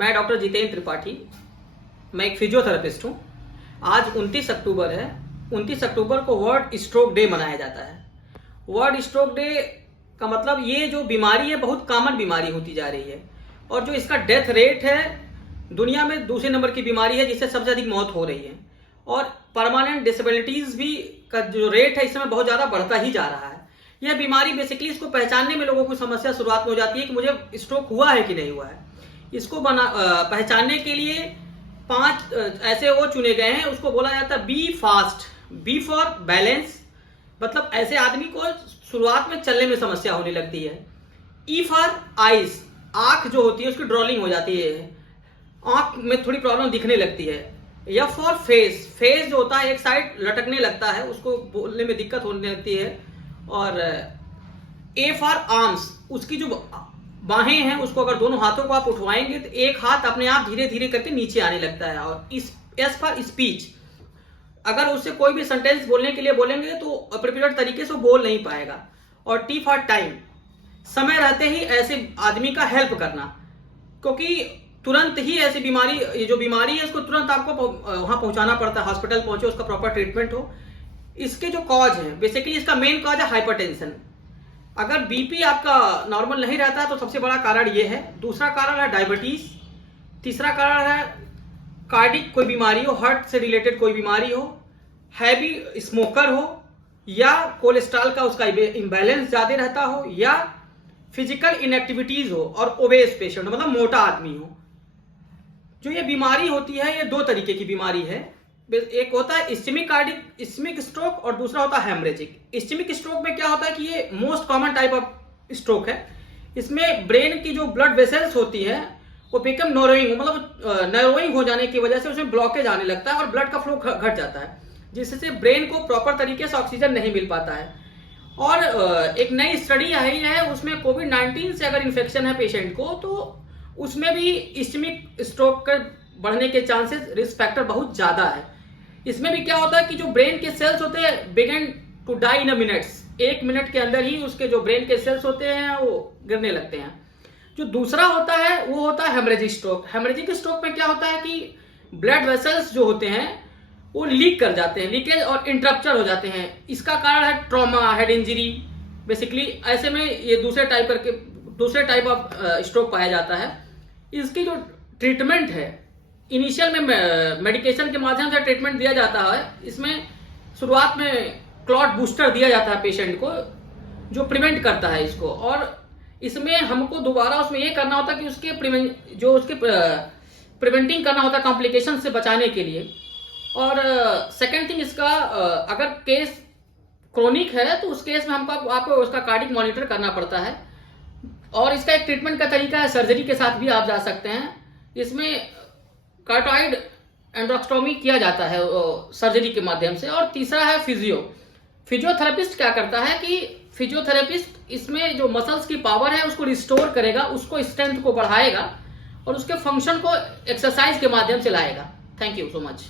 मैं डॉक्टर जितेंद्र त्रिपाठी। मैं एक फिजियोथेरेपिस्ट हूँ। आज 29 अक्टूबर है। 29 अक्टूबर को वर्ल्ड स्ट्रोक डे मनाया जाता है। वर्ल्ड स्ट्रोक डे का मतलब ये जो बीमारी है बहुत कॉमन बीमारी होती जा रही है और जो इसका डेथ रेट है दुनिया में दूसरे नंबर की बीमारी है जिससे सबसे अधिक मौत हो रही है और परमानेंट डिसेबिलिटीज भी का जो रेट है इस समय बहुत ज़्यादा बढ़ता ही जा रहा है। यह बीमारी बेसिकली इसको पहचानने में लोगों को समस्या शुरुआत में हो जाती है कि मुझे स्ट्रोक हुआ है कि नहीं हुआ है। इसको पहचानने के लिए 5 ऐसे वो चुने गए हैं। उसको बोला जाता है be fast. B for balance, मतलब ऐसे आदमी को शुरुआत में चलने में समस्या होने लगती है। ई फॉर आइज, आंख जो होती है उसकी ड्रॉलिंग हो जाती है, आंख में थोड़ी प्रॉब्लम दिखने लगती है। या फॉर फेस, फेस जो होता है एक साइड लटकने लगता है, उसको बोलने में दिक्कत होने लगती है। और ए फॉर आर्म्स, उसकी जो बाहें हैं उसको अगर दोनों हाथों को आप उठवाएंगे तो एक हाथ अपने आप धीरे धीरे करके नीचे आने लगता है। और एस फॉर स्पीच, अगर उससे कोई भी सेंटेंस बोलने के लिए बोलेंगे तो अप्रोप्रिएट तरीके से वो बोल नहीं पाएगा। और टी फॉर टाइम, समय रहते ही ऐसे आदमी का हेल्प करना, क्योंकि तुरंत ही ऐसी बीमारी, ये जो बीमारी है इसको तुरंत आपको वहां पहुंचाना पड़ता है, हॉस्पिटल पहुंचे, उसका प्रॉपर ट्रीटमेंट हो। इसके जो कॉज है बेसिकली इसका मेन कॉज है हाइपरटेंशन। अगर बीपी आपका नॉर्मल नहीं रहता है तो सबसे बड़ा कारण ये है। दूसरा कारण है डायबिटीज। तीसरा कारण है कार्डिक कोई बीमारी हो, हार्ट से रिलेटेड कोई बीमारी हो, हैवी स्मोकर हो, या कोलेस्ट्रॉल का उसका इम्बैलेंस ज्यादा रहता हो, या फिजिकल इनएक्टिविटीज हो और ओबेस पेशेंट मतलब मोटा आदमी हो। जो ये बीमारी होती है ये 2 तरीके की बीमारी है। एक होता है इस्केमिक स्ट्रोक और दूसरा होता है हेमरेजिक। इस्केमिक स्ट्रोक में क्या होता है कि ये most common type of stroke है। इसमें ब्रेन की जो ब्लड वेसल्स होती है वो बिकम नैरोइंग, मतलब नैरोइंग हो जाने की वजह से उसमें ब्लॉकेज आने लगता है और ब्लड का फ्लो घट जाता है, जिससे ब्रेन को प्रॉपर तरीके से ऑक्सीजन नहीं मिल पाता है। और एक नई स्टडी आई है, उसमें कोविड-19 से अगर इन्फेक्शन है पेशेंट को तो उसमें भी इस्केमिक स्ट्रोक के बढ़ने के चांसेस, रिस्क फैक्टर बहुत ज्यादा है। इसमें भी क्या होता है कि जो ब्रेन के सेल्स होते हैं begin to die in a minutes, 1 minute के अंदर ही उसके जो ब्रेन के सेल्स होते हैं वो गिरने लगते हैं। जो दूसरा होता है वो होता है हेमरेजिक स्ट्रोक। हेमरेजिक स्ट्रोक में क्या होता है कि ब्लड वेसल्स जो होते हैं वो लीक कर जाते हैं, लीकेज और इंटरप्चर हो जाते हैं। इसका कारण है ट्रॉमा, हेड इंजरी। बेसिकली ऐसे में ये दूसरे टाइप ऑफ स्ट्रोक पाया जाता है। इसकी जो ट्रीटमेंट है, इनिशियल में मेडिकेशन के माध्यम से ट्रीटमेंट दिया जाता है। इसमें शुरुआत में क्लॉट बूस्टर दिया जाता है पेशेंट को, जो प्रिवेंट करता है इसको। और इसमें हमको दोबारा उसमें ये करना होता है कि उसके प्रिवेंटिंग करना होता है कॉम्प्लिकेशन से बचाने के लिए। और सेकेंड थिंग, इसका अगर केस क्रोनिक है तो उस केस में आपको उसका कार्डिक मॉनिटर करना पड़ता है। और इसका एक ट्रीटमेंट का तरीका है, सर्जरी के साथ भी आप जा सकते हैं। इसमें कार्टोइड एंड्रोस्टोमी किया जाता है सर्जरी के माध्यम से। और तीसरा है फिजियोथेरेपिस्ट क्या करता है कि फिजियोथेरेपिस्ट इसमें जो मसल्स की पावर है उसको रिस्टोर करेगा, उसको स्ट्रेंथ को बढ़ाएगा और उसके फंक्शन को एक्सरसाइज के माध्यम से लाएगा। Thank you so much.